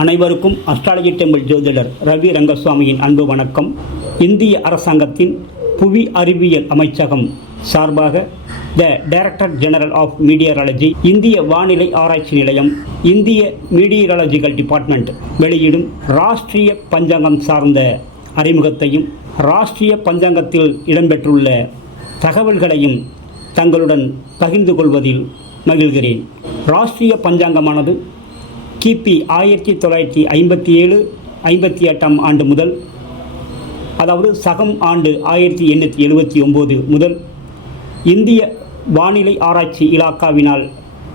அனைவருக்கும் astrology temple ஜோதிடர் ரவி ரங்கசுவாமியின் அன்பு வணக்கம். இந்திய அரசாங்கத்தின் புவி அறிவியல் அமைச்சகம் சார்பாக த டைரக்டர் ஜெனரல் ஆஃப் மீடியராலஜி, இந்திய வானிலை ஆராய்ச்சி நிலையம், இந்திய மீடியராலஜிக்கல் டிபார்ட்மெண்ட் வெளியிடும் ராஷ்டிரிய பஞ்சாங்கம் சார்ந்த அறிமுகத்தையும் ராஷ்டிரிய பஞ்சாங்கத்தில் இடம்பெற்றுள்ள தகவல்களையும் தங்களுடன் பகிர்ந்து கொள்வதில் மகிழ்கிறேன். ராஷ்டிரிய பஞ்சாங்கமானது கிபி 1957-58 ஆண்டு முதல், அதாவது சகம் ஆண்டு 1879 முதல் இந்திய வானிலை ஆராய்ச்சி இலாக்காவினால்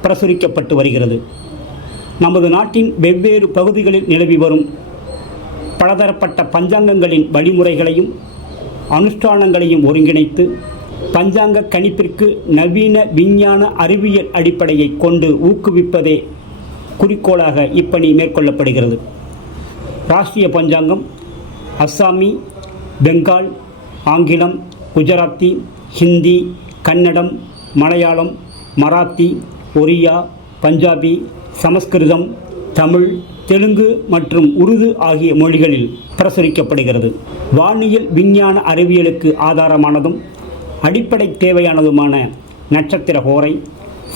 பிரசுரிக்கப்பட்டு வருகிறது. நமது நாட்டின் வெவ்வேறு பகுதிகளில் நிலவி வரும் பலதரப்பட்ட பஞ்சாங்கங்களின் வழிமுறைகளையும் அனுஷ்டானங்களையும் ஒருங்கிணைத்து பஞ்சாங்க கணிப்பிற்கு நவீன விஞ்ஞான அறிவியல் அடிப்படையை கொண்டு ஊக்குவிப்பதே குறிக்கோளாக இப்பணி மேற்கொள்ளப்படுகிறது. ராஷ்டிரிய பஞ்சாங்கம் அஸ்ஸாமி, பெங்கால், ஆங்கிலம், குஜராத்தி, ஹிந்தி, கன்னடம், மலையாளம், மராத்தி, ஒரியா, பஞ்சாபி, சமஸ்கிருதம், தமிழ், தெலுங்கு மற்றும் உருது ஆகிய மொழிகளில் பிரசுரிக்கப்படுகிறது. வானியல் விஞ்ஞான அறிவியலுக்கு ஆதாரமானதும் அடிப்படை தேவையானதுமான நட்சத்திர ஹோரை,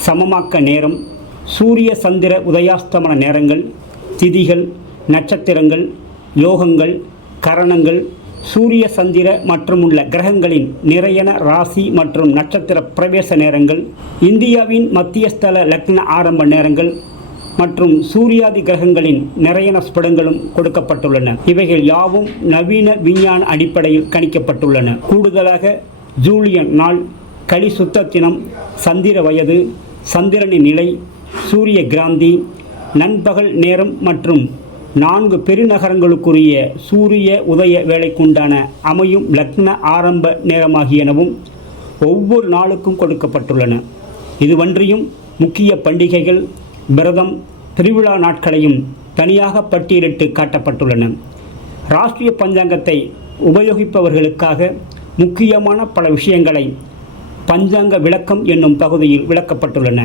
சமமாக்க நேரம், சூரிய சந்திர உதயாஸ்தமன நேரங்கள், திதிகள், நட்சத்திரங்கள், யோகங்கள், கரணங்கள், சூரிய சந்திர மற்றும் உள்ள கிரகங்களின் நிறையன ராசி மற்றும் நட்சத்திர பிரவேச நேரங்கள், இந்தியாவின் மத்தியஸ்தல லக்ன ஆரம்ப நேரங்கள் மற்றும் சூரியாதி கிரகங்களின் நிறையன ஸ்படங்களும் கொடுக்கப்பட்டுள்ளன. இவைகள் யாவும் நவீன விஞ்ஞான அடிப்படையில் கணிக்கப்பட்டுள்ளன. கூடுதலாக ஜூலியன் நாள், களி சுத்த தினம், சந்திர வயது, சந்திரனின் நிலை, சூரிய கிராந்தி, நண்பகல் நேரம் மற்றும் 4 பெருநகரங்களுக்குரிய சூரிய உதய வேளைக்குண்டான அமையும் லக்ன ஆரம்ப நேரமாகியனவும் ஒவ்வொரு நாளுக்கும் கொடுக்கப்பட்டுள்ளன. இதுவன்றியும் முக்கிய பண்டிகைகள், விரதம், திருவிழா நாட்களையும் தனியாக பட்டியலிட்டு காட்டப்பட்டுள்ளன. ராஷ்டிரிய பஞ்சாங்கத்தை உபயோகிப்பவர்களுக்காக முக்கியமான பல விஷயங்களை பஞ்சாங்க விளக்கம் என்னும் பகுதியில் விளக்கப்பட்டுள்ளன.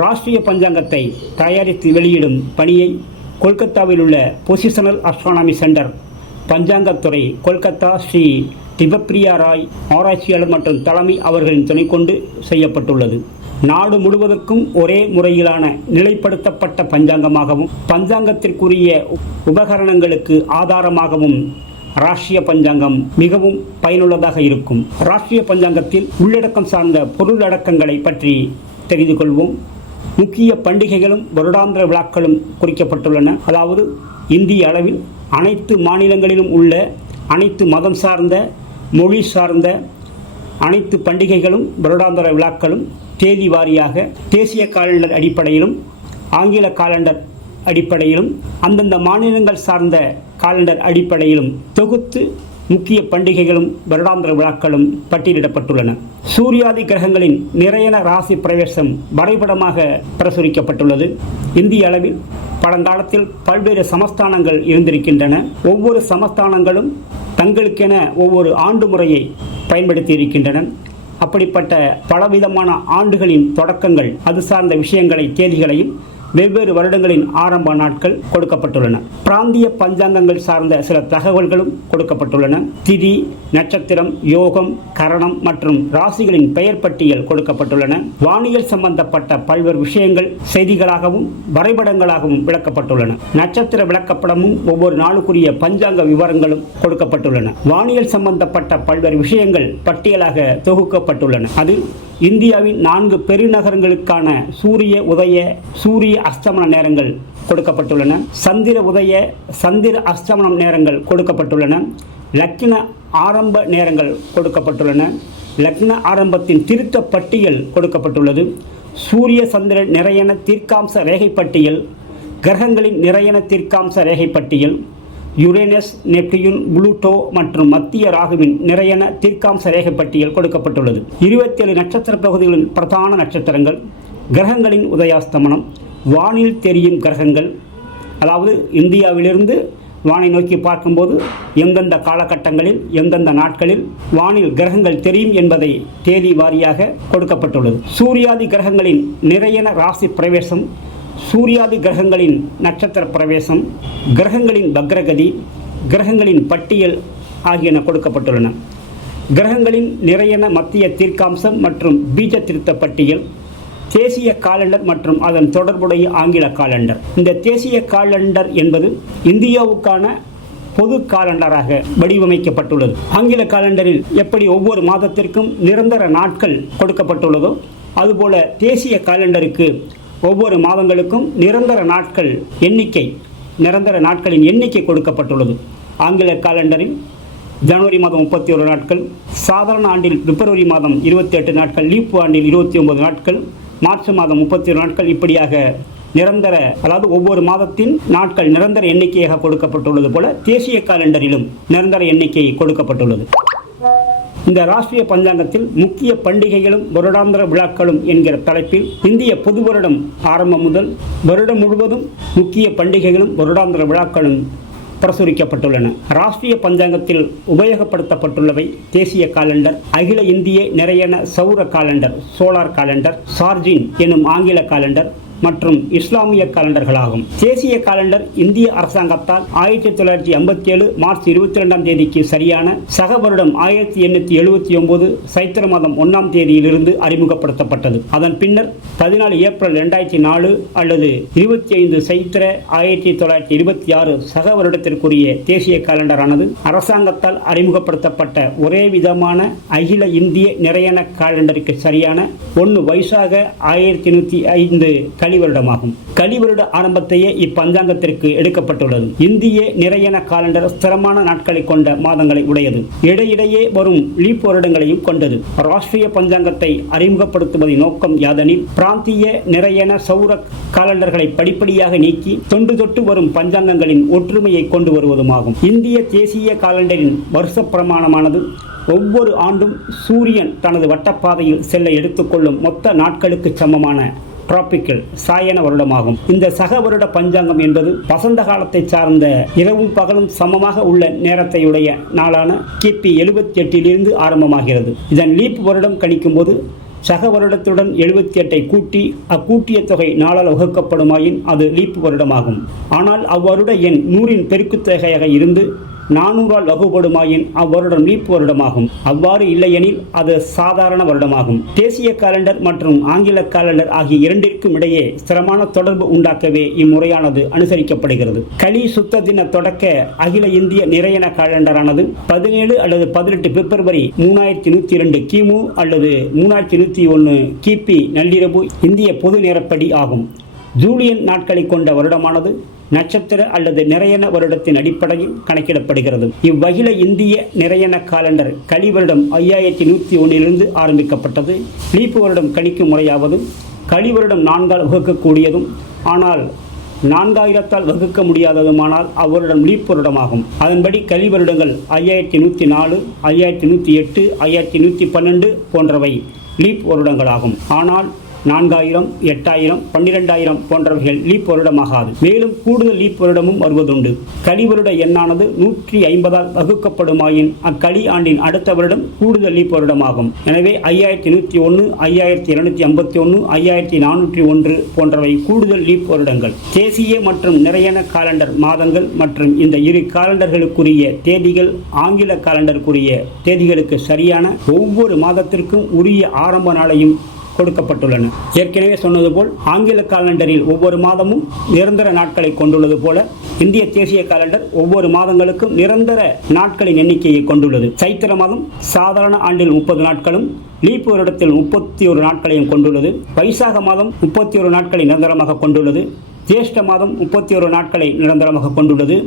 ராஷ்டிரிய பஞ்சாங்கத்தை தயாரித்து வெளியிடும் பணியை கொல்கத்தாவில் உள்ள பொசிஷனல் அஸ்ட்ரானமி சென்டர் பஞ்சாங்கத்துறை, கொல்கத்தா ஸ்ரீ திபப்பிரியா ராய் ஆராய்ச்சியாளர் மற்றும் தலைமை அவர்களின் துணை கொண்டு செய்யப்பட்டுள்ளது. நாடு முழுவதற்கும் ஒரே முறையிலான நிலைப்படுத்தப்பட்ட பஞ்சாங்கமாகவும் பஞ்சாங்கத்திற்குரிய உபகரணங்களுக்கு ஆதாரமாகவும் ராஷ்டிரிய பஞ்சாங்கம் மிகவும் பயனுள்ளதாக இருக்கும். ராஷ்டிரிய பஞ்சாங்கத்தில் உள்ளடக்கம் சார்ந்த பொருளடக்கங்களை பற்றி தெரிந்து கொள்வோம். முக்கிய பண்டிகைகளும் வருடாந்திர விழாக்களும் குறிக்கப்பட்டுள்ளன. அதாவது இந்திய அளவில் அனைத்து மாநிலங்களிலும் உள்ள அனைத்து மதம் சார்ந்த, மொழி சார்ந்த அனைத்து பண்டிகைகளும் வருடாந்திர விழாக்களும் தேதி வாரியாக தேசிய காலண்டர் அடிப்படையிலும் ஆங்கில காலண்டர் அடிப்படையிலும் அந்தந்த மாநிலங்கள் சார்ந்த காலண்டர் அடிப்படையிலும் தொகுத்து முக்கிய பண்டிகைகளும் வருடாந்திர விழாக்களும் பட்டியலிடப்பட்டுள்ளன. சூரியாதி கிரகங்களின் நிறையன ராசி பிரவேசம் வரைபடமாக பிரசுரிக்கப்பட்டுள்ளது. இந்திய அளவில் பழங்காலத்தில் பல்வேறு சமஸ்தானங்கள் இருந்திருக்கின்றன. ஒவ்வொரு சமஸ்தானங்களும் தங்களுக்கென ஒவ்வொரு ஆண்டு முறையை பயன்படுத்தி இருக்கின்றன. அப்படிப்பட்ட பலவிதமான ஆண்டுகளின் தொடக்கங்கள், அது சார்ந்த விஷயங்களை, தேதிகளையும் வெவ்வேறு வருடங்களின் ஆரம்ப நாட்கள் கொடுக்கப்பட்டுள்ளன. பிராந்திய பஞ்சாங்கங்கள் சார்ந்த சில தகவல்களும் கொடுக்கப்பட்டுள்ளன. திதி, நட்சத்திரம், யோகம், கரணம் மற்றும் ராசிகளின் பெயர் பட்டியல் கொடுக்கப்பட்டுள்ளன. வானியல் சம்பந்தப்பட்ட பல்வேறு விஷயங்கள் செய்திகளாகவும் வரைபடங்களாகவும் விளக்கப்பட்டுள்ளன. நட்சத்திர விளக்கப்படமும் ஒவ்வொரு நாளுக்குரிய பஞ்சாங்க விவரங்களும் கொடுக்கப்பட்டுள்ளன. வானியல் சம்பந்தப்பட்ட பல்வேறு விஷயங்கள் பட்டியலாக தொகுக்கப்பட்டுள்ளன. அது இந்தியாவின் 4 பெருநகரங்களுக்கான சூரிய உதய, சூரிய அஸ்தமன நேரங்கள் கொடுக்கப்பட்டுள்ளன. சந்திர உதய, சந்திர அஸ்தமனம் நேரங்கள் கொடுக்கப்பட்டுள்ளன. லக்ன ஆரம்ப நேரங்கள் கொடுக்கப்பட்டுள்ளன. லக்ன ஆரம்பத்தின் திருத்த பட்டியல் கொடுக்கப்பட்டுள்ளது. சூரிய சந்திர நிறையன தீர்க்காம்ச ரேகை பட்டியல், கிரகங்களின் நிறையன தீர்க்காம்ச ரேகை பட்டியல், யுரேனஸ், நெப்டியூன், புளூட்டோ மற்றும் மத்திய ராகுவின் நிறையன தீர்க்காம்ச ரேகை பட்டியல் கொடுக்கப்பட்டுள்ளது. 27 நட்சத்திர பகுதிகளின் பிரதான நட்சத்திரங்கள், கிரகங்களின் உதயாஸ்தமனம், வானில் தெரியும் கிரகங்கள், அதாவது இந்தியாவிலிருந்து வானை நோக்கி பார்க்கும்போது எந்தெந்த காலகட்டங்களில் எந்தெந்த நாட்களில் வானில் கிரகங்கள் தெரியும் என்பதை தேதி வாரியாக கொடுக்கப்பட்டுள்ளது. சூரியாதி கிரகங்களின் நிறையன ராசி பிரவேசம், சூர்யாதி கிரகங்களின் நட்சத்திர பிரவேசம், கிரகங்களின் வக்ரகதி, கிரகங்களின் பட்டியல் ஆகியன கொடுக்கப்பட்டுள்ளன. கிரகங்களின் நிறையன மத்திய தீர்க்காம்சம் மற்றும் பீஜ திருத்த பட்டியல், தேசிய காலண்டர் மற்றும் அதன் தொடர்புடைய ஆங்கில காலண்டர். இந்த தேசிய காலண்டர் என்பது இந்தியாவுக்கான பொது காலண்டராக வடிவமைக்கப்பட்டுள்ளது. ஆங்கில காலண்டரில் எப்படி ஒவ்வொரு மாதத்திற்கும் நிரந்தர நாட்கள் கொடுக்கப்பட்டுள்ளதோ அதுபோல தேசிய காலண்டருக்கு ஒவ்வொரு மாதங்களுக்கும் நிரந்தர நாட்களின் எண்ணிக்கை கொடுக்கப்பட்டுள்ளது. ஆங்கில காலண்டரில் ஜனவரி மாதம் 31 நாட்கள், சாதாரண ஆண்டில் பிப்ரவரி மாதம் 28 நாட்கள், லீப் ஆண்டில் 29 நாட்கள், மார்ச் மாதம் 31 நாட்கள், இப்படியாக நிரந்தர, அதாவது ஒவ்வொரு மாதத்தின் நாட்கள் நிரந்தர எண்ணிக்கையாக கொடுக்கப்பட்டுள்ளது போல தேசிய காலண்டரிலும் நிரந்தர எண்ணிக்கை கொடுக்கப்பட்டுள்ளது. இந்த ராஷ்டிரிய பஞ்சாங்கத்தில் முக்கிய பண்டிகைகளும் வருடாந்திர விழாக்களும் என்கிற தலைப்பில் இந்திய பொது வருடம் ஆரம்பம் முதல் வருடம் முழுவதும் முக்கிய பண்டிகைகளும் வருடாந்திர விழாக்களும் பிரசுரிக்கப்பட்டுள்ளன. ராஷ்டிரிய பஞ்சாங்கத்தில் உபயோகப்படுத்தப்பட்டுள்ளவை தேசிய காலண்டர், அகில இந்திய நிறையன சௌர காலண்டர், சோலார் காலண்டர், சார்ஜின் எனும் ஆங்கில காலண்டர் மற்றும் இஸ்லாமிய காலண்டர்களாகும். தேசிய காலண்டர் இந்திய அரசாங்கத்தால் 1957 மார்ச் 22ஆம் தேதிக்கு சரியான சக வருடம் 1879 சைத்திர மாதம் 1ஆம் தேதியிலிருந்து அறிமுகப்படுத்தப்பட்டது. அதன் பின்னர் 14 ஏப்ரல் 2004 அல்லது 25 சைத்திர 1926 சக வருடத்திற்குரிய தேசிய காலண்டரானது அரசாங்கத்தால் அறிமுகப்படுத்தப்பட்ட ஒரே விதமான அகில இந்திய நிறையன காலண்டருக்கு சரியான 1 வைசாக 1105 கலிவருடமாகும். கலிவருட ஆரம்பத்தையே இப்பஞ்சாங்கத்திற்கு எடுக்கப்பட்டுள்ளது. இந்திய நிறையன காலண்டர் ஸ்திரமான நாட்களை கொண்ட மாதங்களை உடையது. இடையிடையே வரும் லீப் வருடங்களையும் கொண்டது. ராஷ்டிரிய பஞ்சாங்கத்தை அறிமுகப்படுத்துவதின் நோக்கம் யாதெனில் பிராந்திய நிறையன சௌர காலண்டர்களை படிப்படியாக நீக்கி தொன்று தொட்டு வரும் பஞ்சாங்கங்களின் ஒற்றுமையை கொண்டு வருவதுமாகும். இந்திய தேசிய காலண்டரின் வருஷ பிரமாணமானது ஒவ்வொரு ஆண்டும் சூரியன் தனது வட்டப்பாதையில் செல்ல எடுத்துக்கொள்ளும் மொத்த நாட்களுக்கு சமமான டிராபிக்கல் சாயன வருடமாகும். இந்த சக வருட பஞ்சாங்கம் என்பது வசந்த காலத்தை சார்ந்த இரவும் பகலும் சமமாக உள்ள நேரத்தையுடைய நாளான கிபி 78 ஆரம்பமாகிறது. இதன் லீப் வருடம் கணிக்கும் போது சக வருடத்துடன் 78 கூட்டி அக்கூட்டிய தொகை நாளால் வகுக்கப்படுமாயின் அது லீப் வருடமாகும். ஆனால் அவ்வருட எண் 100இன் பெருக்குத்தொகையாக இருந்து 400ஆல் வகுப்படுமாயின் அவ்வருடம் லீப் வருடமாகும். அவ்வாறு இல்லையெனில் அது சாதாரண வருடமாகும். தேசிய காலண்டர் மற்றும் ஆங்கில காலண்டர் ஆகிய இரண்டிற்கும் இடையே ஸ்திரமான தொடர்பு உண்டாக்கவே இம்முறையானது அனுசரிக்கப்படுகிறது. கலி சுத்த தின தொடக்க அகில இந்திய நிறையன காலண்டரானது 17 அல்லது 18 பிப்ரவரி 3102 கிமு அல்லது 3101 கிபி நள்ளிரவு இந்திய பொது நேரப்படி ஆகும். ஜூலியன் நாட்களை கொண்ட வருடமானது நட்சத்திர அல்லது நிறையன வருடத்தின் அடிப்படையில் கணக்கிடப்படுகிறது. இவ்வகில இந்திய நிறையன காலண்டர் கலி வருடம் 5101 ஆரம்பிக்கப்பட்டது. லீப் வருடம் கணிக்கும் முறையாவது கலி வருடம் 4ஆல் வகுக்கக்கூடியதும் ஆனால் 4000ஆல் வகுக்க முடியாததுமானால் அவ்வருடம் லீப் வருடமாகும். அதன்படி கலி வருடங்கள் 5104, 5108, 5112 போன்றவை லீப் வருடங்களாகும். ஆனால் 4000, 8000, 12000 போன்றவைகள் லீப் வருடமாகாது. மேலும் கூடுதல் லீப் வருடமும் வருவதுண்டு. கலி வருட எண்ணானது 150ஆல் வகுக்கப்படுமாயின் அக்களி ஆண்டின் அடுத்த வருடம் கூடுதல் லீப் வருடமாகும். எனவே 5101, 5251, 5401 போன்றவை கூடுதல் லீப் வருடங்கள். தேசிய மற்றும் நிறையன காலண்டர் மாதங்கள் மற்றும் இந்த இரு காலண்டர்களுக்குரிய தேதிகள் ஆங்கில காலண்டருக்குரிய தேதிகளுக்கு சரியான ஒவ்வொரு மாதத்திற்கும் உரிய ஆரம்ப நாளையும் கொடுக்கப்பட்டுள்ளன. ஏற்கனவே சொன்னது போல் ஆங்கில காலண்டரில் ஒவ்வொரு மாதமும் நிரந்தர நாட்களை கொண்டுள்ளது போல இந்திய தேசிய காலண்டர் ஒவ்வொரு மாதங்களுக்கும் நிரந்தர நாட்களின் எண்ணிக்கையை கொண்டுள்ளது. சைத்திர மாதம் சாதாரண ஆண்டில் 30 நாட்களும் லீப் வருடத்தில் 31 நாட்களையும் கொண்டுள்ளது. வைசாக மாதம் 31 நாட்களை நிரந்தரமாக கொண்டுள்ளது. ஜேஷ்ட மாதம் 31 நாட்களை நிரந்தரமாக கொண்டுள்ளது.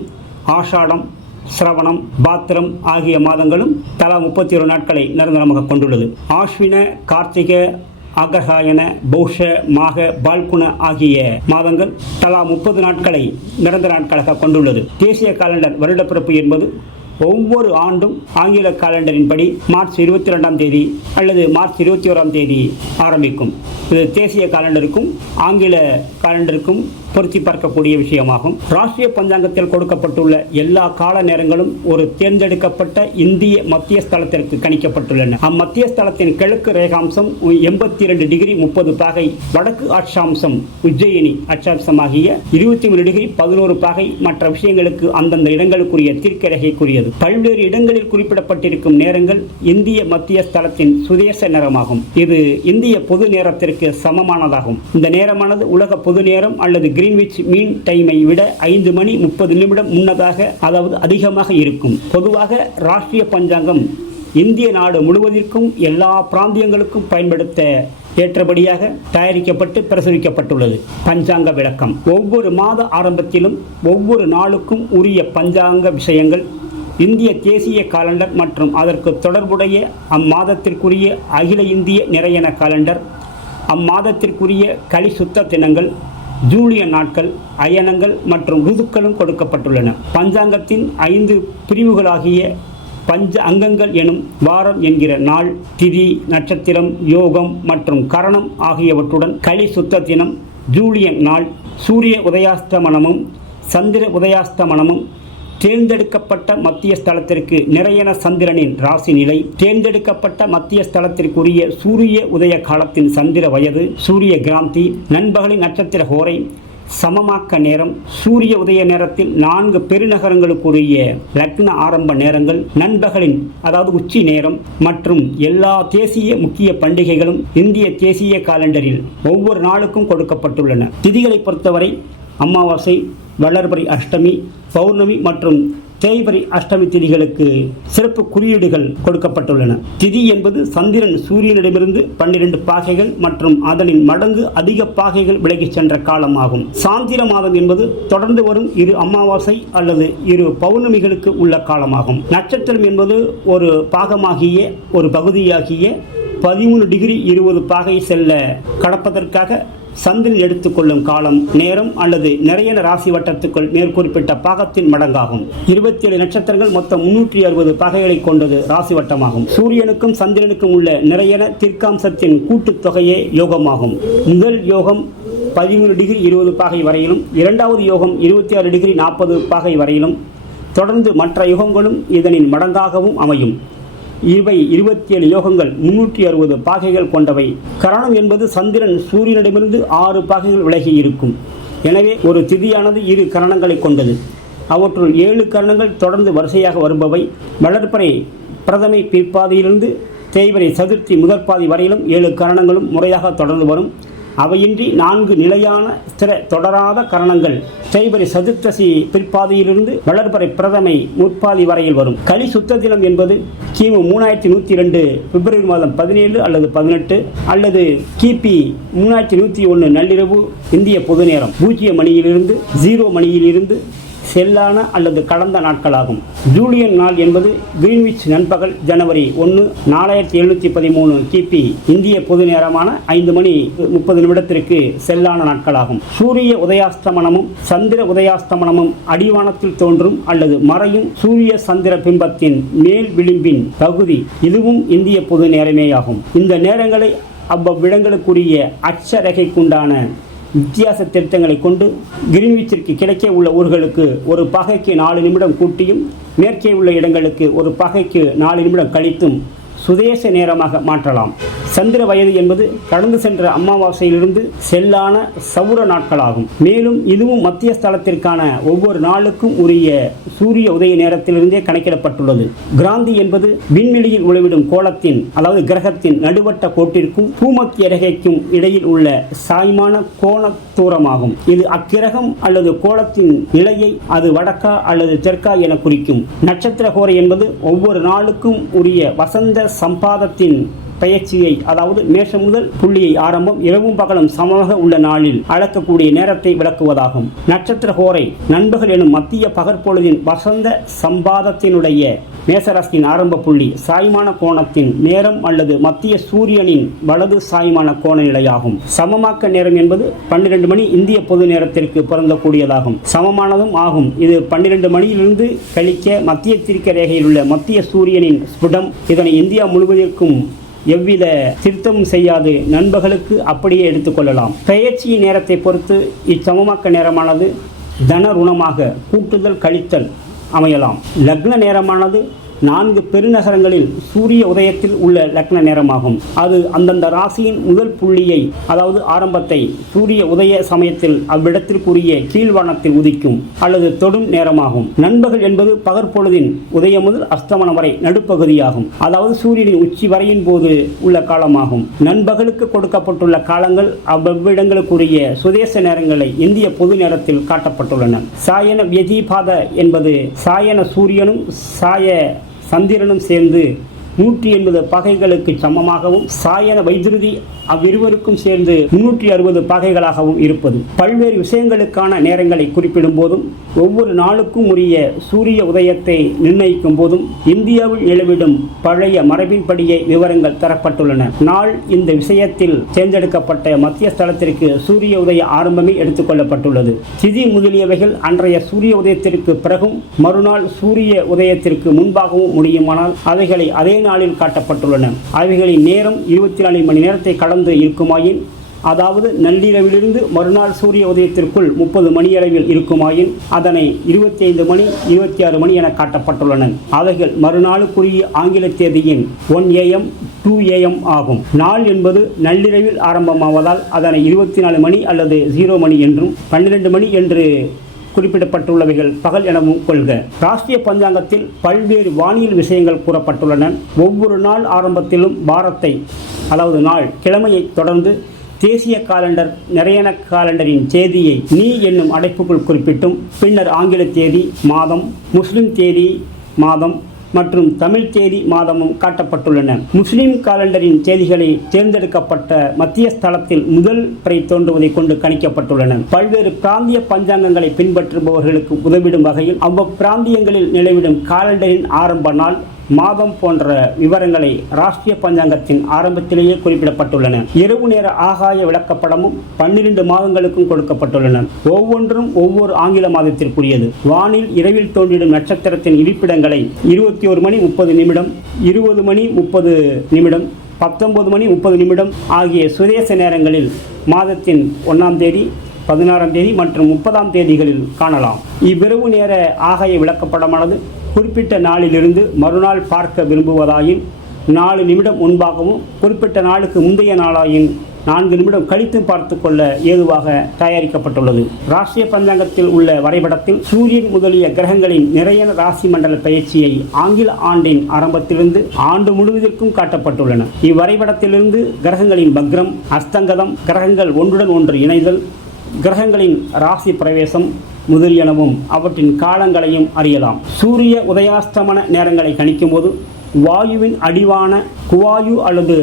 ஆஷாடம், சிரவணம், பாத்திரம் ஆகிய மாதங்களும் தலா 31 நாட்களை நிரந்தரமாக கொண்டுள்ளது. ஆஸ்வின, கார்த்திகை, அகர்ஹாயன, பௌஷ, மாக, பால்குண ஆகிய மாதங்கள் தலா 30 நாட்களை நிரந்தர நாட்களாக கொண்டுள்ளது. தேசிய காலண்டர் வருடப்பிறப்பு என்பது ஒவ்வொரு ஆண்டும் ஆங்கில காலண்டரின் படி மார்ச் 22ஆம் தேதி அல்லது மார்ச் 21ஆம் தேதி ஆரம்பிக்கும். இது தேசிய காலண்டருக்கும் ஆங்கில காலண்டருக்கும் பொருத்தி பார்க்கக்கூடிய விஷயமாகும். ராஷ்டிரிய பஞ்சாங்கத்தில் கொடுக்கப்பட்டுள்ள எல்லா கால நேரங்களும் ஒரு தேர்ந்தெடுக்கப்பட்ட இந்திய மத்திய ஸ்தலத்திற்கு கணிக்கப்பட்டுள்ளன. அம்மத்திய ஸ்தலத்தின் கிழக்கு ரேகாம்சம் 82 டிகிரி 30 பாகை, வடக்கு அட்சாம்சம் உஜ்ஜயினி அட்சாம்சம் ஆகிய 23 டிகிரி 11 பாகை மற்ற விஷயங்களுக்கு அந்தந்த இடங்களுக்குரிய தீர்க்க ரேகைக்குரியது. பல்வேறு இடங்களில் குறிப்பிடப்பட்டிருக்கும் நேரங்கள் இந்திய மத்திய ஸ்தலத்தின் சுதேச நேரமாகும். இது இந்திய பொது நேரத்திற்கு சமமானதாகும். இந்த நேரமானது உலக பொது நேரம் அல்லது கிரீன்விச் மீன் டைமை விட 5 மணி 30 நிமிடம் முன்னதாக, அதாவது அதிகமாக இருக்கும். பொதுவாக ராஷ்டிரிய பஞ்சாங்கம் இந்திய நாடு முழுவதற்கும் எல்லா பிராந்தியங்களுக்கும் பயன்படுத்த ஏற்றபடியாக தயாரிக்கப்பட்டு பிரசுரிக்கப்பட்டுள்ளது. பஞ்சாங்க விளக்கம். ஒவ்வொரு மாத ஆரம்பத்திலும் ஒவ்வொரு நாளுக்கும் உரிய பஞ்சாங்க விஷயங்கள் இந்திய தேசிய காலண்டர் மற்றும் அதற்கு தொடர்புடைய அம்மாதத்திற்குரிய அகில இந்திய நிறையன காலண்டர், அம்மாதத்திற்குரிய களி சுத்த தினங்கள், ஜூலியன் நாட்கள், அயனங்கள் மற்றும் ருதுக்களும் கொடுக்கப்பட்டுள்ளன. பஞ்சாங்கத்தின் 5 பிரிவுகளாகிய பஞ்ச அங்கங்கள் எனும் வாரம் என்கிற நாள், திதி, நட்சத்திரம், யோகம் மற்றும் கரணம் ஆகியவற்றுடன் களி சுத்த தினம், ஜூலியன் நாள், சூரிய உதயாஸ்தமனமும் சந்திர உதயாஸ்தமனமும், தேர்ந்தெடுக்கப்பட்ட மத்திய ஸ்தலத்திற்கு நிறையன சந்திரனின் ராசி நிலை, தேர்ந்தெடுக்கப்பட்ட மத்திய ஸ்தலத்திற்குரிய சூரிய உதய காலத்தின் சந்திர வயது, சூரிய கிராந்தி, நண்பகலின் நட்சத்திர ஹோரை, சமமாக்க நேரம், சூரிய உதய நேரத்தில் 4 பெருநகரங்களுக்குரிய லக்ன ஆரம்ப நேரங்கள், நண்பகலின் அதாவது உச்சி நேரம் மற்றும் எல்லா தேசிய முக்கிய பண்டிகைகளும் இந்திய தேசிய காலண்டரில் ஒவ்வொரு நாளுக்கும் கொடுக்கப்பட்டுள்ளன. திதிகளை பொறுத்தவரை அமாவாசை, வளர்பிறை அஷ்டமி, பௌர்ணமி மற்றும் தேய்பிறை அஷ்டமி திதிகளுக்கு சிறப்பு குறியீடுகள் கொடுக்கப்பட்டுள்ளன. திதி என்பது சந்திரன் சூரியனிடமிருந்து 12 பாகைகள் மற்றும் அதனின் மடங்கு அதிக பாகைகள் விலகிச் சென்ற காலமாகும். சாந்திர மாதம் என்பது தொடர்ந்து வரும் 2 அமாவாசை அல்லது 2 பௌர்ணமிகளுக்கு உள்ள காலமாகும். நட்சத்திரம் என்பது ஒரு பாகமாகிய ஒரு பகுதியாகிய 13 டிகிரி 20 பாகை செல்ல கடப்பதற்காக சந்திரன் எடுத்துக்கொள்ளும் காலம், நேரம் அல்லது நிறையன ராசி வட்டத்துக்குள் மேற்குறிப்பிட்ட பாகத்தின் மடங்காகும். 27 நட்சத்திரங்கள் மொத்தம் 360 பாகைகளை கொண்டது ராசி வட்டமாகும். சூரியனுக்கும் சந்திரனுக்கும் உள்ள நிறையன தீர்க்காம்சத்தின் கூட்டுத்தொகையே யோகமாகும். முதல் யோகம் 13 டிகிரி 20 பாகை வரையிலும், இரண்டாவது யோகம் 26 டிகிரி 40 பாகை வரையிலும், தொடர்ந்து மற்ற யுகங்களும் இதனின் மடங்காகவும் அமையும். இவை 27 யோகங்கள் 360 பாகைகள் கொண்டவை. கரணம் என்பது சந்திரன் சூரியனிடமிருந்து 6 பாகைகள் விலகி இருக்கும். எனவே ஒரு திதியானது 2 கரணங்களை கொண்டது. அவற்றுள் 7 கரணங்கள் தொடர்ந்து வரிசையாக வருபவை. வளர்பிறை பிரதமை பிற்பாதியிலிருந்து தேய்பிறை சதுர்த்தி முதற்பாதி வரையிலும் 7 கரணங்களும் முறையாக தொடர்ந்து வரும். அவையின்றி 4 நிலையான ஸ்திர தொடராத கரணங்கள் தேய்பிறை சதுர்த்தசி பிற்பாதியிலிருந்து வளர்பிறை பிரதமை முற்பாதி வரையில் வரும். களி சுத்த தினம் என்பது கிமு 3102 பிப்ரவரி மாதம் 17 அல்லது 18 அல்லது கிபி 3101 நள்ளிரவு இந்திய பொது நேரம் 0 மணியிலிருந்து 0 மணியிலிருந்து செல்லான அல்லது கடந்த நாட்களாகும். ஜூலியன் நாள் என்பது கிரீன்விச் நண்பகல் ஜனவரி 1 4713 கிபி இந்திய பொது நேரமான 5 மணி 30 நிமிடத்திற்கு செல்லான நாட்களாகும். சூரிய உதயாஸ்தமனமும் சந்திர உதயாஸ்தமனமும் அடிவானத்தில் தோன்றும் அல்லது மறையும் சூரிய சந்திர பிம்பத்தின் மேல் விளிம்பின் பகுதி, இதுவும் இந்திய பொது நேரமேயாகும். இந்த நேரங்களை அவ்வவ்விடங்களுக்குரிய அட்சரேகைக்குண்டான வித்தியாச திருத்தங்களை கொண்டு கிரீன்விச்சிற்கு கிழக்கே உள்ள ஊர்களுக்கு ஒரு பாகைக்கு 4 நிமிடம் கூட்டியும், மேற்கே உள்ள இடங்களுக்கு ஒரு பாகைக்கு 4 நிமிடம் கழித்தும் சுதேச நேரமாக மாற்றலாம். சந்திர வயது என்பது கடந்து சென்ற அமாவாசையிலிருந்து செல்லான சௌர நாட்களாகும். மேலும் இதுவும் மத்திய ஸ்தலத்திற்கான ஒவ்வொரு நாளுக்கும் உரிய சூரிய உதய நேரத்திலிருந்தே கணக்கிடப்பட்டுள்ளது. கிராந்தி என்பது விண்வெளியில் உழவிடும் கோளத்தின் அதாவது கிரகத்தின் நடுவட்ட கோட்டிற்கும் பூமத்திய ரேகைக்கும் இடையில் உள்ள சாய்மான கோண தூரமாகும். இது அக்கிரகம் அல்லது கோளத்தின் நிலையை அது வடக்கா அல்லது தெற்கா என குறிக்கும். நட்சத்திர கோரை என்பது ஒவ்வொரு நாளுக்கும் உரிய வசந்த சம்பாதத்தின் பெயர்ச்சியை, அதாவது மேஷம் முதல் புள்ளியை ஆரம்பம் இரவும் பகலும் சமமாக உள்ள நாளில் அளக்கக்கூடிய நேரத்தை விளக்குவதாகும். நட்சத்திர ஹோரை நண்பகல் எனும் மத்திய பகற்பொழுதின் வசந்த சம்பாதத்தினுடைய மேசராசியின் ஆரம்ப புள்ளி சாய்மான கோணத்தின் நேரம் அல்லது மத்திய சூரியனின் வலது சாய்மான கோண நிலையாகும். சமமாக்க நேரம் என்பது 12 மணி இந்திய பொது நேரத்திற்கு பொருந்தக்கூடியதாகும். சமமானதும் ஆகும். இது 12 மணியிலிருந்து கழிக்க மத்திய தீர்க்க ரேகையில் உள்ள மத்திய சூரியனின் ஸ்புடம். இதனை இந்தியா முழுவதற்கும் எவ்வித திருத்தமும் செய்யாது நண்பர்களுக்கு அப்படியே எடுத்துக்கொள்ளலாம். பெயர்ச்சியின் நேரத்தை பொறுத்து இச்சமமாக்க நேரமானது தனருணமாக கூட்டுதல் கழித்தல் அமையலாம். லக்ன நேரமானது 4 பெருநகரங்களில் சூரிய உதயத்தில் உள்ள லக்ன நேரமாகும். அது அந்தந்த ராசியின் முதல் புள்ளியை, அதாவது ஆரம்பத்தை சூரிய உதய சமயத்தில் அவ்விடத்திற்குரிய கீழ்வானத்தில் உதிக்கும் அல்லது தொடும் நேரமாகும். நண்பகல் என்பது பகற்பொழுதின் உதயம் முதல் அஸ்தமனம் வரை நடுப்பகுதியாகும். அதாவது சூரியனின் உச்சி வரையின் போது உள்ள காலமாகும். நண்பகலுக்கு கொடுக்கப்பட்டுள்ள காலங்கள் அவ்விடங்களுக்குரிய சுதேச நேரங்களை இந்திய பொது நேரத்தில் காட்டப்பட்டுள்ளன. சாயன வியதிபாத என்பது சாயன சூரியனும் சாய சந்திரனும் சேர்ந்து 180 பகைகளுக்கு சமமாகவும் சாயன வைதுருதி அவ்விருவருக்கும் சேர்ந்து 360 பகைகளாகவும் இருப்பது. பல்வேறு விஷயங்களுக்கான நேரங்களை குறிப்பிடும் போதும் ஒவ்வொரு நாளுக்கும் உரிய சூரிய உதயத்தை நிர்ணயிக்கும் போதும் இந்தியாவில் நிலவிடும் பழைய மரபின்படியே விவரங்கள் தரப்பட்டுள்ளன. நாள் இந்த விஷயத்தில் தேர்ந்தெடுக்கப்பட்ட மத்திய ஸ்தலத்திற்கு சூரிய உதய ஆரம்பமே எடுத்துக்கொள்ளப்பட்டுள்ளது. திதி முதலியவைகள் அன்றைய சூரிய உதயத்திற்கு பிறகும் மறுநாள் சூரிய உதயத்திற்கு முன்பாகவும் முடியுமானால் அவைகளை அதே நாளில் காட்டப்பட்டுள்ளன. அவைகளின் நேரம் 24 மணி நேரத்தை கடந்து இருக்குமாயின், அதாவது நள்ளிரவிலிருந்து மறுநாள் சூரிய உதயத்திற்குள் 30 மணியளவில் இருக்குமாயின் அதனை 25 மணி 26 மணி என காட்டப்பட்டுள்ளன. அவைகள் மறுநாளுக்குரிய ஆங்கில தேதியின் 1 AM 2 AM ஆகும். நாள் என்பது நள்ளிரவில் ஆரம்பமாவதால் அதனை 24 மணி அல்லது 0 மணி என்றும் 12 மணி என்று குறிப்பிடப்பட்டுள்ளவைகள் பகல் எனவும் கொள்க. ராஷ்டிரிய பஞ்சாங்கத்தில் பல்வேறு வானியல் விஷயங்கள் கூறப்பட்டுள்ளன. ஒவ்வொரு நாள் ஆரம்பத்திலும் வாரத்தை, அதாவது நாள் கிழமையை தொடர்ந்து தேசிய காலண்டர் நிறையன காலண்டரின் தேதியை நீ என்னும் அடைப்புக்குள் குறிப்பிட்டும் பின்னர் ஆங்கில தேதி மாதம், முஸ்லிம் தேதி மாதம் மற்றும் தமிழ் தேதி மாதமும் காட்டப்பட்டுள்ளன. முஸ்லிம் காலண்டரின் தேதிகளை தேர்ந்தெடுக்கப்பட்ட மத்திய ஸ்தலத்தில் முதல் பிறை தோன்றுவதை கொண்டு கணிக்கப்பட்டுள்ளன. பல்வேறு பிராந்திய பஞ்சாங்கங்களை பின்பற்றுபவர்களுக்கு உதவிடும் வகையில் அப்பிராந்தியங்களில் நிலவிடும் காலண்டரின் ஆரம்ப நாள், மாதம் போன்ற விவரங்களை ராஷ்டிரிய பஞ்சாங்கத்தின் ஆரம்பத்திலேயே குறிப்பிடப்பட்டுள்ளன. இரவு நேர ஆகாய விளக்கப்படமும் 12 மாதங்களுக்கும் கொடுக்கப்பட்டுள்ளன. ஒவ்வொன்றும் ஒவ்வொரு ஆங்கில மாதத்திற்குரியது. வானில் இரவில் தோன்றிடும் நட்சத்திரத்தின் இருப்பிடங்களை 21 மணி 30 நிமிடம், 20 மணி 30 நிமிடம், 19 மணி 30 நிமிடம் ஆகிய சுதேச நேரங்களில் மாதத்தின் 1ஆம் தேதி, 16ஆம் தேதி மற்றும் 30ஆம் தேதிகளில் காணலாம். இவ்விரவு நேர ஆகாய விளக்கப்படமானது குறிப்பிட்ட நாளிலிருந்து மறுநாள் பார்க்க விரும்புவதாயின் 4 நிமிடம் முன்பாகவும், குறிப்பிட்ட நாளுக்கு முந்தைய நாளாயின் 4 நிமிடம் கழித்து பார்த்து கொள்ள ஏதுவாக தயாரிக்கப்பட்டுள்ளது. ராஷ்டிரிய பஞ்சாங்கத்தில் உள்ள வரைபடத்தில் சூரியன் முதலிய கிரகங்களின் நிறைய ராசி மண்டல பயிற்சியை ஆங்கில ஆண்டின் ஆரம்பத்திலிருந்து ஆண்டு முழுவதற்கும் காட்டப்பட்டுள்ளன. இவ்வரைபடத்திலிருந்து கிரகங்களின் பக்ரம், அஸ்தங்கதம், கிரகங்கள் ஒன்றுடன் ஒன்று இணைதல், கிரகங்களின் ராசி பிரவேசம் முதலியனவும் அவற்றின் காலங்களையும் அறியலாம். சூரிய உதயாஸ்தமன நேரங்களை கணிக்கும் போது வாயுவின் அடிவான குவாயு அல்லது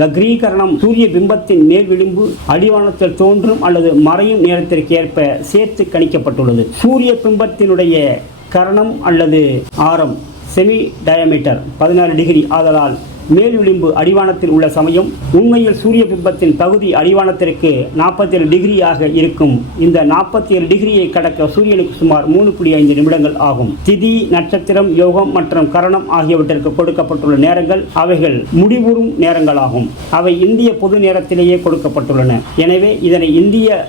வக்ரீகரணம் சூரிய பிம்பத்தின் மேல் விளிம்பு அடிவானத்தில் தோன்றும் அல்லது மறையும் நேரத்திற்கு ஏற்ப சேர்த்து கணிக்கப்பட்டுள்ளது. சூரிய பிம்பத்தினுடைய கரணம் அல்லது ஆரம் செமி டயமீட்டர் 16 டிகிரி ஆதலால் மேல் விளிம்பு அடிவானத்தில் உள்ள சமயம் உண்மையில் சூரிய பிம்பத்தின் பகுதி அடிவானத்திற்கு 47 டிகிரியாக இருக்கும். இந்த 47 டிகிரியை கடக்க சூரியனுக்கு சுமார் 3.5 நிமிடங்கள் ஆகும். திதி, நட்சத்திரம், யோகம் மற்றும் கரணம் ஆகியவற்றிற்கு கொடுக்கப்பட்டுள்ள நேரங்கள் அவைகள் முடிவுறும் நேரங்களாகும். அவை இந்திய பொது நேரத்திலேயே கொடுக்கப்பட்டுள்ளன. எனவே இதனை இந்திய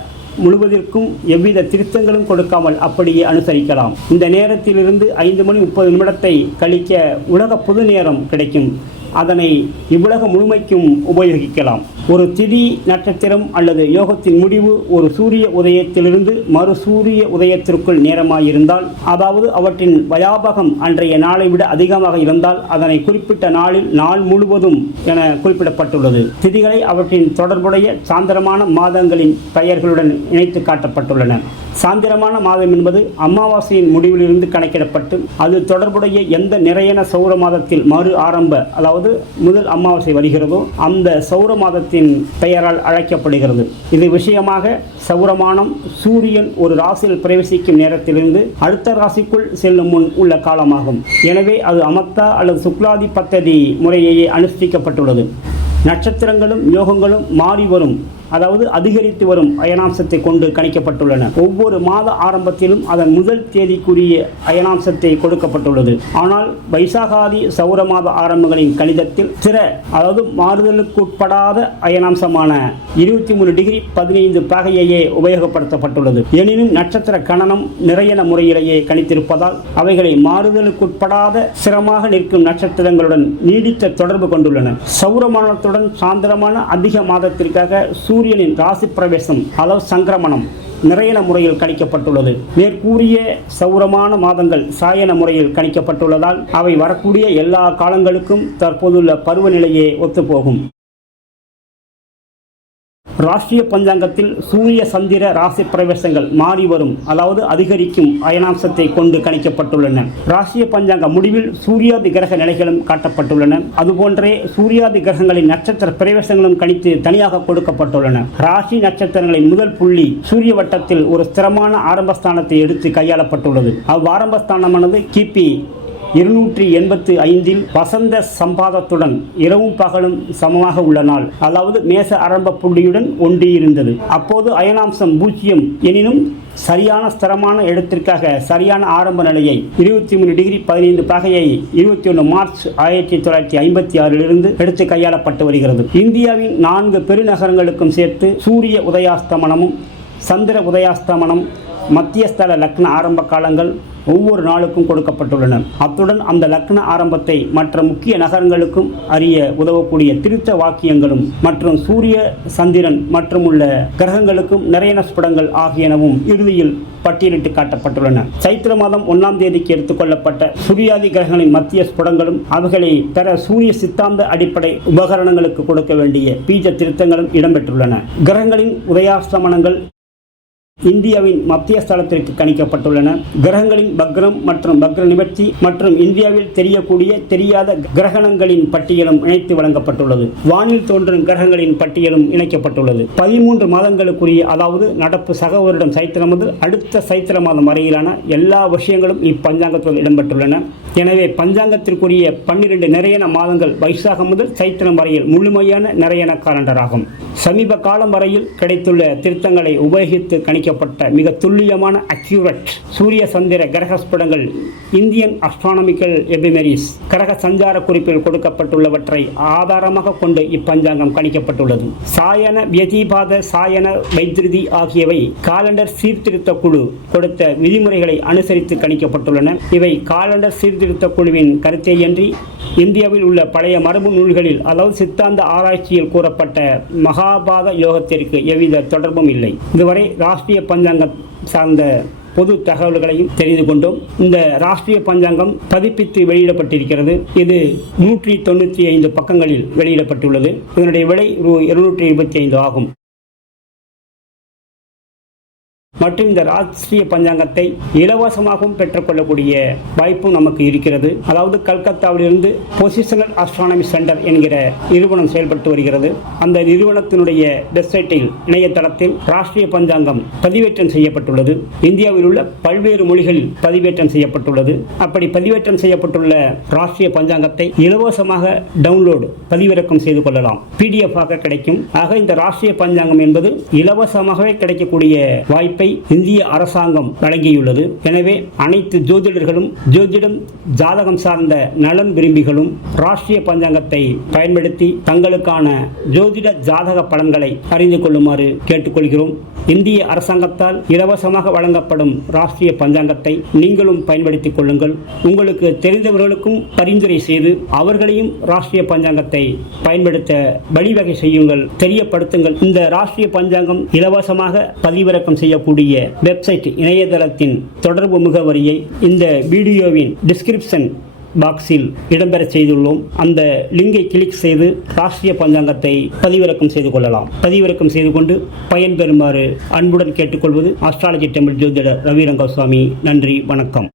முழுவதற்கும் எவ்வித திருத்தங்களும் கொடுக்காமல் அப்படியே அனுசரிக்கலாம். இந்த நேரத்திலிருந்து 5 மணி 30 நிமிடத்தை கழிக்க உலக பொது நேரம் கிடைக்கும். அதனை இவ்வுலக முழுமைக்கும் உபயோகிக்கலாம். ஒரு திதி, நட்சத்திரம் அல்லது யோகத்தின் முடிவு ஒரு சூரிய உதயத்திலிருந்து மறு சூரிய உதயத்திற்குள் நேரமாயிருந்தால், அதாவது அவற்றின் வயாபகம் அன்றைய நாளை விட அதிகமாக இருந்தால் அதனை குறிப்பிட்ட நாளில் நாள் முழுவதும் என குறிப்பிடப்பட்டுள்ளது. திதிகளை அவற்றின் தொடர்புடைய சாந்திரமான மாதங்களின் பெயர்களுடன் இணைத்து காட்டப்பட்டுள்ளன. சாந்திரமான மாதம் என்பது அமாவாசையின் முடிவிலிருந்து கணக்கிடப்பட்டு அது தொடர்புடைய எந்த நிறையன சௌர மாதத்தில் மறு ஆரம்ப, அதாவது அதாவது முதல் அமாவாசை வருகிறதோ அந்த சௌர மாதத்தின் பெயரால் அழைக்கப்படுகிறது. இது விஷயமாக சௌரமானம் சூரியன் ஒரு ராசியில் பிரவேசிக்கும் நேரத்திலிருந்து அடுத்த ராசிக்குள் செல்லும் முன் உள்ள காலமாகும். எனவே அது அமத்தா அல்லது சுக்லாதி பத்ததி முறையே அனுஷ்டிக்கப்பட்டுள்ளது. நட்சத்திரங்களும் யோகங்களும் மாறி வரும், அதாவது அதிகரித்து வரும் அயனாம்சத்தை கொண்டு கணிக்கப்பட்டுள்ளன. ஒவ்வொரு மாத ஆரம்பத்திலும் அதன் முதல் தேதிக்குரிய அயனாம்சத்தை கொடுக்கப்பட்டுள்ளது. ஆனால் வைசாகாதி சௌர மாத ஆரம்பங்களின் கணிதத்தில் அதாவது மாறுதலுக்கு உட்படாத அயனாம்சமான 23 டிகிரி 15 பாகையே உபயோகப்படுத்தப்பட்டுள்ளது. எனினும் நட்சத்திர கணனம் நிறையன முறையிலேயே கணித்திருப்பதால் அவைகளை மாறுதலுக்குட்படாத சிரமமாக நிற்கும் நட்சத்திரங்களுடன் நீடித்த தொடர்பு கொண்டுள்ளன. சௌரமானத்துடன் சாந்திரமான அதிக மாதத்திற்காக சூரியனின் ராசி பிரவேசம் அதாவது சங்கிரமணம் நிறையன முறையில் கணிக்கப்பட்டுள்ளது. மேற்கூறிய சௌரமான மாதங்கள் சாயன முறையில் கணிக்கப்பட்டுள்ளதால் அவை வரக்கூடிய எல்லா காலங்களுக்கும் தற்போதுள்ள பருவநிலையே ஒத்துப்போகும். ராஷ்டிரிய பஞ்சாங்கத்தில் சூரிய சந்திர ராசி பிரவேசங்கள் மாறி வரும், அதாவது அதிகரிக்கும் அயனாம்சத்தை கொண்டு கணிக்கப்பட்டுள்ளன. ராஷ்டிரிய பஞ்சாங்க முடிவில் சூரியாதி கிரக நிலைகளும் காட்டப்பட்டுள்ளன. அதுபோன்றே சூரியாதி கிரகங்களின் நட்சத்திர பிரவேசங்களும் கணித்து தனியாக கொடுக்கப்பட்டுள்ளன. ராசி நட்சத்திரங்களின் முதல் புள்ளி சூரிய வட்டத்தில் ஒரு ஸ்திரமான ஆரம்பஸ்தானத்தை எடுத்து கையாளப்பட்டுள்ளது. அவ்வாரம்பஸ்தானமானது கிபி 285 வசந்த சம்பாதத்துடன் இரவும் பகலும் சமமாக உள்ள நாள், அதாவது மேச ஆரம்ப புள்ளியுடன் ஒன்றியிருந்தது. அப்போது அயனாம்சம் 0 எனினும் சரியான ஸ்திரமான இடத்திற்காக சரியான ஆரம்ப நிலையை 23 டிகிரி 15 பாகையை 21 மார்ச் 1956 எடுத்து கையாளப்பட்டு வருகிறது. இந்தியாவின் 4 பெருநகரங்களுக்கும் சேர்த்து சூரிய உதயாஸ்தமனமும் சந்திர உதயாஸ்தமனம் மத்தியஸ்தல லக்ன ஆரம்ப காலங்கள் ஒவ்வொரு நாளுக்கும் கொடுக்கப்பட்டுள்ளன. அத்துடன் அந்த லக்ன ஆரம்பத்தை மற்ற முக்கிய நகரங்களுக்கும் அறிய உதவக்கூடிய திருத்த வாக்கியங்களும் மற்றும் சூரிய சந்திரன் மற்றும் உள்ள கிரகங்களுக்கும் நிறைய ஸ்புடங்கள் ஆகியனவும் இறுதியில் பட்டியலிட்டு காட்டப்பட்டுள்ளன. சைத்திர மாதம் 1ஆம் தேதிக்கு எடுத்துக்கொள்ளப்பட்ட சூரியாதி கிரகங்களின் மத்திய ஸ்புடங்களும் அவைகளை பெற சூரிய சித்தாந்த அடிப்படை உபகரணங்களுக்கு கொடுக்க வேண்டிய பீஜ திருத்தங்களும் இடம்பெற்றுள்ளன. கிரகங்களின் உதயாஸ்தமனங்கள் இந்தியாவின் மத்திய ஸ்தலத்திற்கு கணிக்கப்பட்டுள்ளன. கிரகங்களின் பக்ரம் மற்றும் பக்ர நிவர்த்தி மற்றும் இந்தியாவில் தெரியக்கூடிய தெரியாத கிரகணங்களின் பட்டியலும் இணைத்து வழங்கப்பட்டுள்ளது. வானில் தோன்றும் கிரகங்களின் பட்டியலும் இணைக்கப்பட்டுள்ளது. 13 மாதங்களுக்குரிய, அதாவது நடப்பு சக வருடம் சைத்திர முதல் அடுத்த சைத்திர மாதம் வரையிலான எல்லா விஷயங்களும் இப்பஞ்சாங்கத்தில் இடம்பெற்றுள்ளன. எனவே பஞ்சாங்கத்திற்குரிய 12 நிறையன மாதங்கள் வைசாகம் முதல் சைத்திரம் வரையில் முழுமையான நிறையன காலண்டர் ஆகும். சமீப காலம் வரையில் கிடைத்துள்ள திருத்தங்களை உபயோகித்து கணிக்கப்பட்ட மிக துல்லியமான அக்யூரேட் சூரிய சந்திர கிரகஸ்புடங்கள் இந்தியன் அஸ்ட்ரானமிக்கல் எபிமெரிஸ் கிரக சஞ்சார குறிப்பில் கொடுக்கப்பட்டுள்ளவற்றை ஆதாரமாக கொண்டு இப்பஞ்சாங்கம் கணிக்கப்பட்டுள்ளது. சாயன வியதிபாத சாயன வைத்திருதி ஆகியவை காலண்டர் சீர்திருத்த குழு கொடுத்த விதிமுறைகளை அனுசரித்து கணிக்கப்பட்டுள்ளன. இவை காலண்டர் சீர்திருத்த குழுவின் கருத்தையன்றி இந்தியாவில் உள்ள பழைய மரபு நூல்களில், அதாவது சித்தாந்த ஆராய்ச்சியில் கூறப்பட்ட மகாபாத யோகத்திற்கு எவ்வித தொடர்பும் இல்லை. இதுவரை ராஷ்டிரிய பஞ்சாங்கம் சார்ந்த பொது தகவல்களையும் தெரிந்து கொண்டோம். இந்த ராஷ்டிரிய பஞ்சாங்கம் பதிப்பித்து வெளியிடப்பட்டிருக்கிறது. இது 195 பக்கங்களில் வெளியிடப்பட்டுள்ளது. இதனுடைய விலை ₹225 ஆகும். மற்றும் இந்த ராஷ்டிரிய பஞ்சாங்கத்தை இலவசமாகவும் பெற்றுக்கொள்ளக்கூடிய வாய்ப்பும் நமக்கு இருக்கிறது. அதாவது கல்கத்தாவிலிருந்து பொசிஷனல் ஆஸ்ட்ரானமி சென்டர் என்கிற நிறுவனம் செயல்பட்டு வருகிறது. அந்த நிறுவனத்தினுடைய வெப்சைட்டில் இணையதளத்தில் ராஷ்டிரிய பஞ்சாங்கம் பதிவேற்றம் செய்யப்பட்டுள்ளது. இந்தியாவில் உள்ள பல்வேறு மொழிகளில் பதிவேற்றம் செய்யப்பட்டுள்ளது. அப்படி பதிவேற்றம் செய்யப்பட்டுள்ள ராஷ்டிரிய பஞ்சாங்கத்தை இலவசமாக டவுன்லோடு பதிவிறக்கம் செய்து கொள்ளலாம். PDF ஆக கிடைக்கும். ஆக இந்த ராஷ்டிரிய பஞ்சாங்கம் என்பது இலவசமாகவே கிடைக்கக்கூடிய வாய்ப்பை இந்திய அரசாங்கம் வழங்கியுள்ளது. எனவே அனைத்து ஜோதிடர்களும் ஜோதிடம் ஜாதகம் சார்ந்த நலன் விரும்பிகளும் ராஷ்டிரிய பஞ்சாங்கத்தை பயன்படுத்தி தங்களுக்கான ஜோதிட ஜாதக பலன்களை அறிந்து கொள்ளுமாறு கேட்டுக்கொள்கிறோம். இந்திய அரசாங்கத்தால் இலவசமாக வழங்கப்படும் ராஷ்டிரிய பஞ்சாங்கத்தை நீங்களும் பயன்படுத்திக் கொள்ளுங்கள். உங்களுக்கு தெரிந்தவர்களுக்கும் பரிந்துரை செய்து அவர்களையும் ராஷ்டிரிய பஞ்சாங்கத்தை பயன்படுத்த வழிவகை செய்யுங்கள், தெரியப்படுத்துங்கள். இந்த ராஷ்டிரிய பஞ்சாங்கம் இலவசமாக பதிவிறக்கம் செய்யக்கூடிய வெப்சைட் இணையதளத்தின் தொடர்பு முகவரியை இந்த வீடியோவின் டிஸ்கிரிப்ஷன் பாக்ஸில் இடம்பெற செய்துள்ளோம். அந்த லிங்கை கிளிக் செய்து ராஷ்டிரிய பஞ்சாங்கத்தை பதிவிறக்கம் செய்து கொள்ளலாம். பதிவிறக்கம் செய்து கொண்டு பயன்பெறுமாறு அன்புடன் கேட்டுக்கொள்வது ஆஸ்ட்ராலஜி டெம்பிள் ஜோதிடர் ரவி ரங்கசாமி. நன்றி, வணக்கம்.